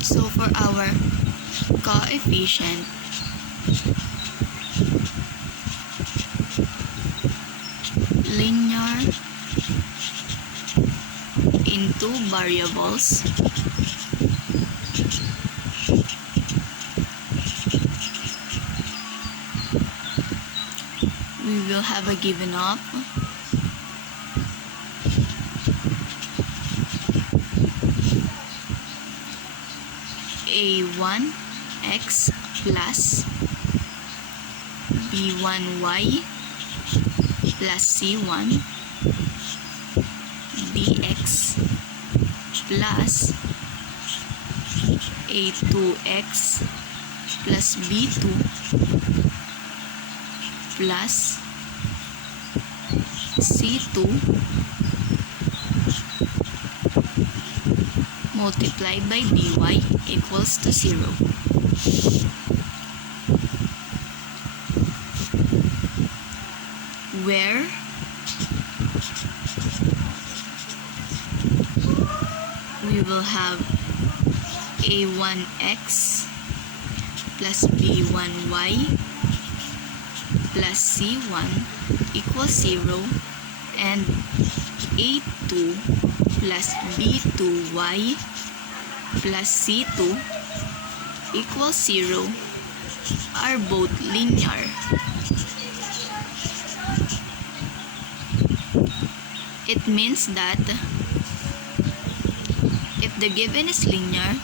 So for our coefficient, linear in two variables, we will have a given of a1x plus b1y plus c1 dx plus a2x plus b2 plus c2 multiplied by dy equals to 0. Where we will have a1x plus b1y plus c1 equals 0 and a2 plus b2y plus c2 equals 0 are both linear. It means that if the given is linear,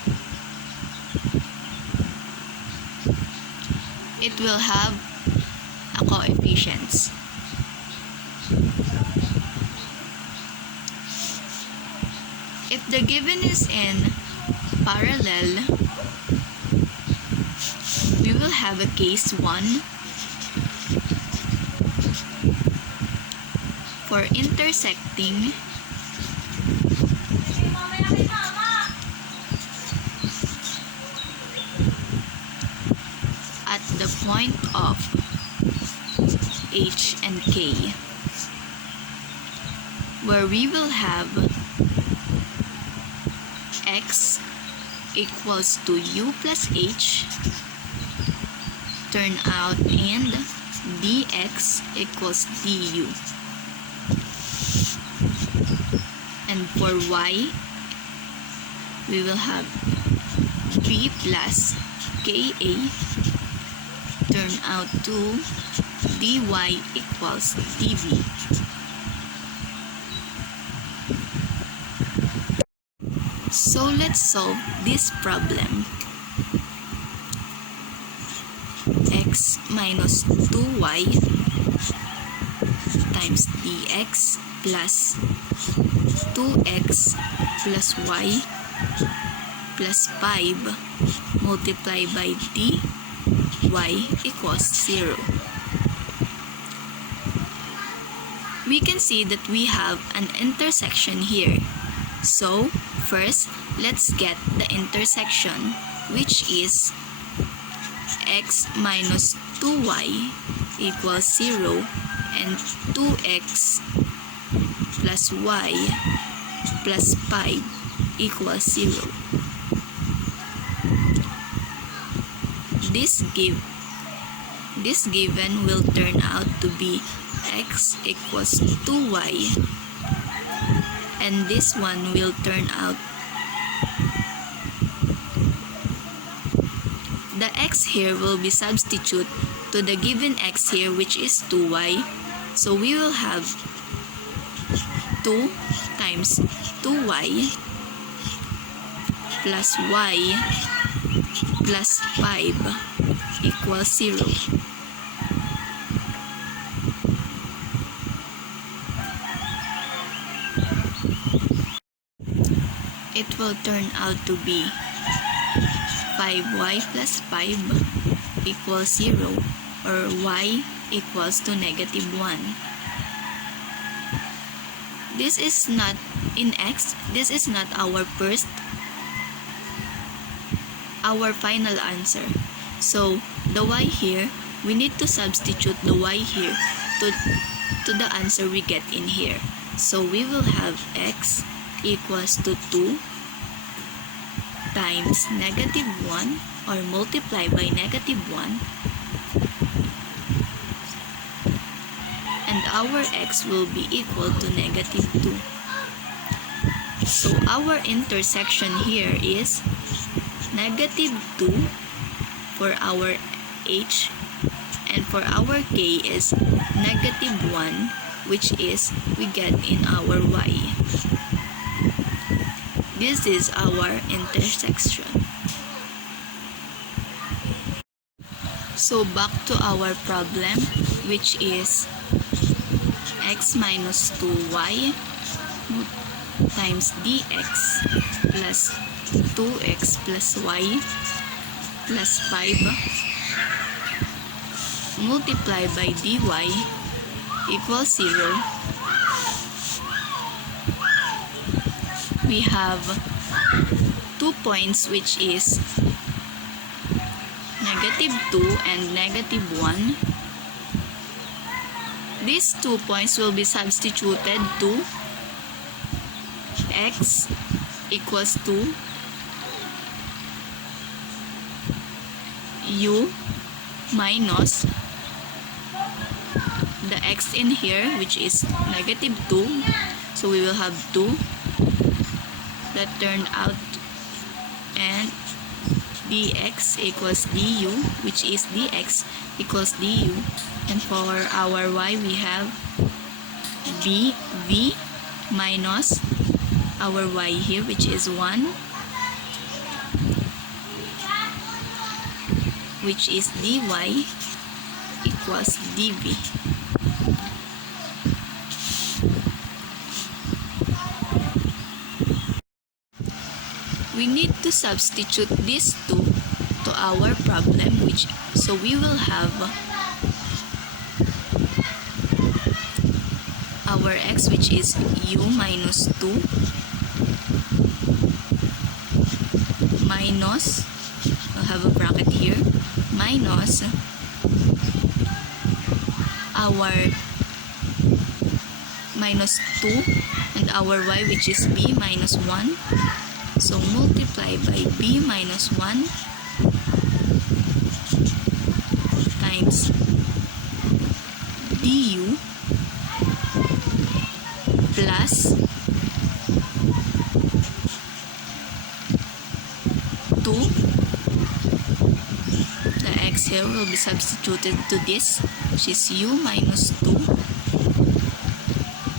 it will have a coefficients. If the given is in parallel, we will have a case 1 for intersecting at the point of H and K, where we will have x equals to u plus h turn out and dx equals du. And for y, we will have b plus ka turn out to dy equals dv. So let's solve this problem. X minus 2y times dx plus 2x plus y plus 5 multiplied by dy equals 0. We can see that we have an intersection here. So, first, let's get the intersection, which is x minus 2y equals 0 and 2x plus y plus 5 equals 0. This given will turn out to be x equals 2y, and this one will turn out the x here will be substitute to the given x here, which is 2y. So we will have 2 times 2y plus y plus 5 equals 0. It will turn out to be 5y plus 5 equals 0, or y equals to negative 1. This is not in x, this is not our final answer. So the y here, we need to substitute the y here to the answer we get in here. So we will have x equals to 2 times negative 1 or multiply by negative 1, and our x will be equal to negative 2. So our intersection here is negative 2 for our h, and for our k is negative 1, which is we get in our y. This is our intersection. So back to our problem, which is x minus 2y times dx plus 2x plus y plus 5 multiply by dy equals 0. We have 2 points, which is negative 2 and negative 1. These 2 points will be substituted to x equals to u minus the x in here, which is negative 2. So we will have 2 that turned out, and dx equals du, which is dx equals du. And for our y, we have v minus our y here, which is 1, which is dy equals dv. We need to substitute these two to our problem, so we will have our x, which is u minus 2 minus, we'll have a bracket here, minus our minus 2 and our y, which is b minus 1. So multiply by b minus 1 times du plus 2. The x here will be substituted to this, which is u minus 2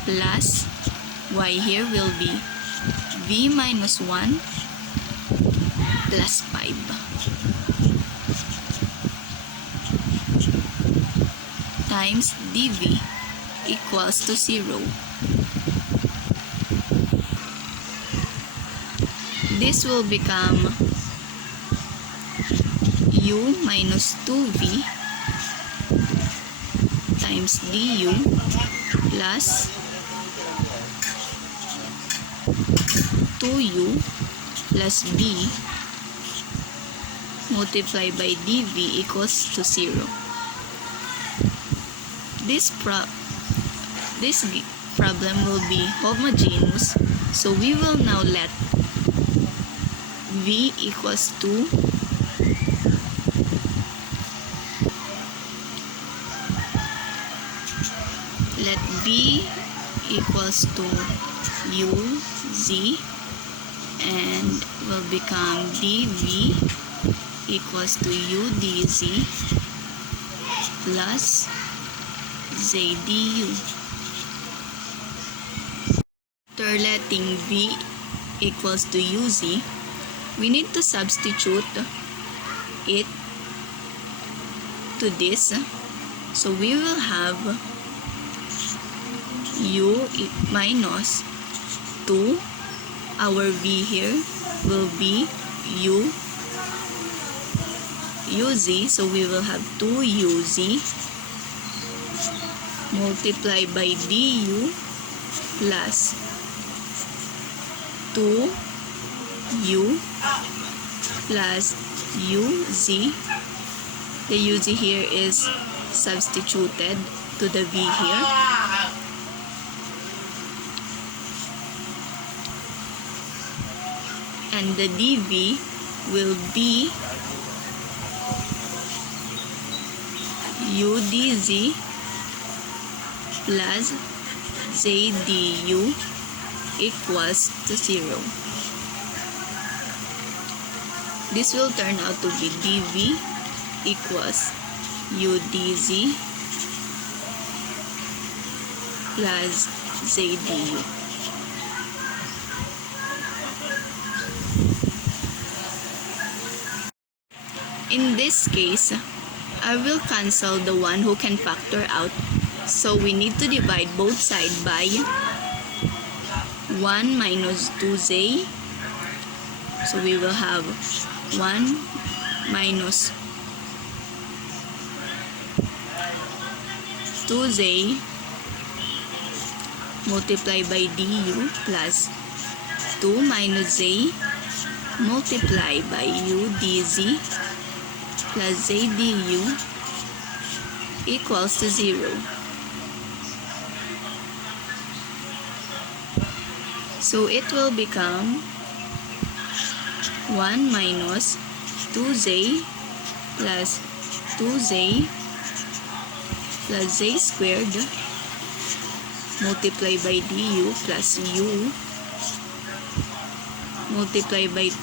plus y here will be v minus 1 plus 5 times dv equals to 0. This will become u minus 2v times du plus 2u plus b multiplied by dv equals to 0. This problem will be homogeneous, so we will now let v equals to b equals to u z, and will become dv equals to u dz plus z du. After letting v equals to uz, we need to substitute it to this. So we will have u minus 2, our v here will be u uz, so we will have 2 uz multiplied by du plus 2 u plus uz. The uz here is substituted to the v here. and the dv will be u dz plus z du equals to 0. This will turn out to be dv equals u dz plus z du. In this case, I will cancel the one who can factor out, so we need to divide both sides by 1 minus 2z. So we will have 1 minus 2z multiplied by du plus 2 minus z multiplied by u dz plus z du equals to 0. So it will become 1 minus 2z plus 2z plus z squared multiplied by du plus u multiplied by 2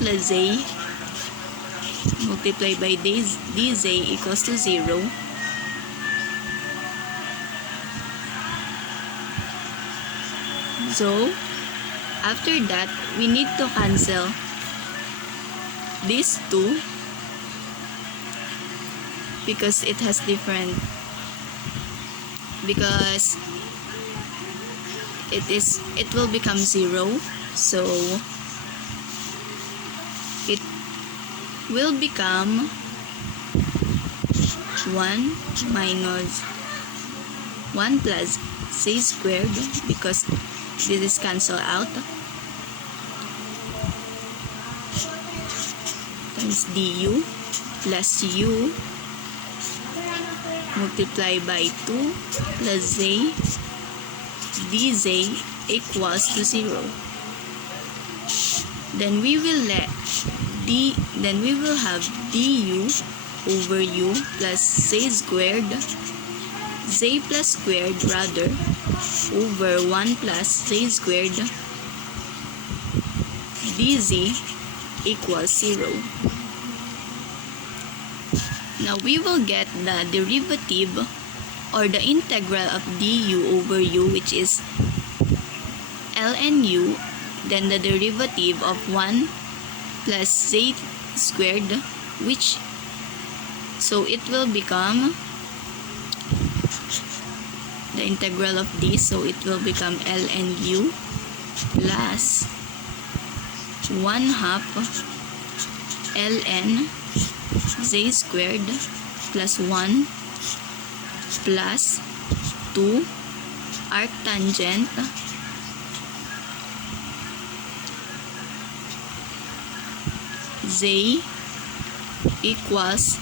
plus z multiplied by dz equals to 0. So after that, we need to cancel these two because it has different, because it will become 0. So it will become 1 minus 1 plus z squared, because this is cancelled out, times du plus u multiplied by 2 plus z dz equals to 0. Then we will have du over u plus z squared, z plus squared rather, over 1 plus z squared dz equals 0. Now we will get the derivative or the integral of du over u, which is ln u, then the derivative of 1 plus z squared, which, so it will become the integral of this, so it will become ln u plus 1/2 ln z squared plus 1 plus 2 arctangent z equals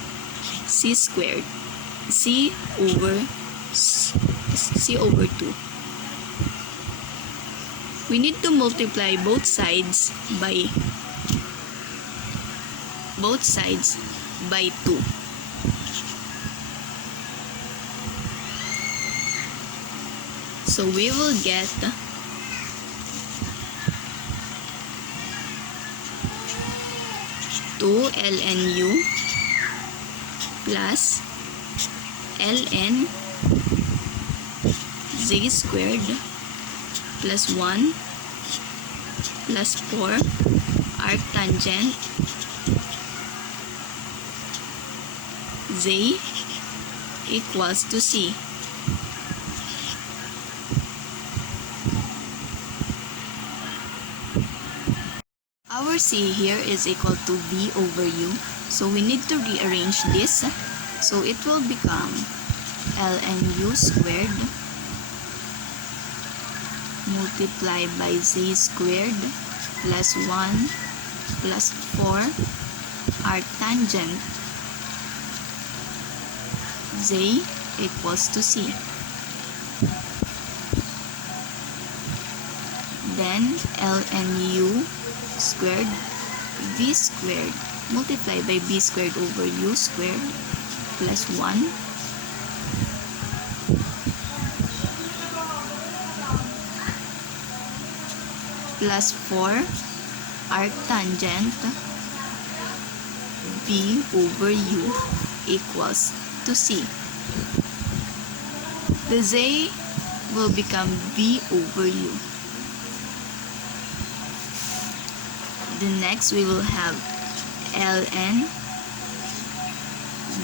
c squared, c over 2. We need to multiply both sides by 2. So we will get 2 ln u plus ln z squared plus 1 plus 4 arctangent z equals to c. Our c here is equal to b over u, so we need to rearrange this, so it will become ln u squared multiplied by z squared plus 1 plus 4 arctangent z equals to c. Then ln u squared v squared multiplied by b squared over u squared plus 1 plus 4 arctangent v over u equals to c. The z will become v over u. The next we will have ln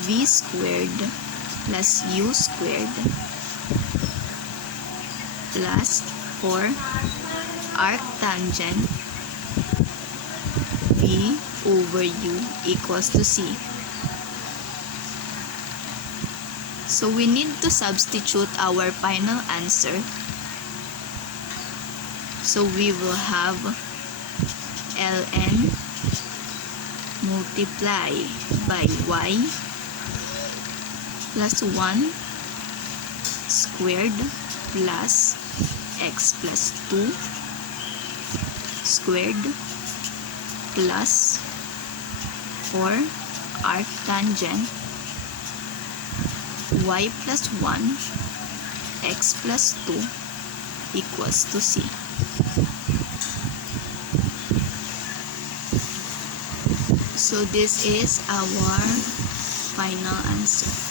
v squared plus u squared plus 4 arctangent v over u equals to c. So we need to substitute our final answer. So we will have ln multiply by y plus 1 squared plus x plus 2 squared plus 4 arctangent y plus 1 x plus 2 equals to c. So this is our final answer.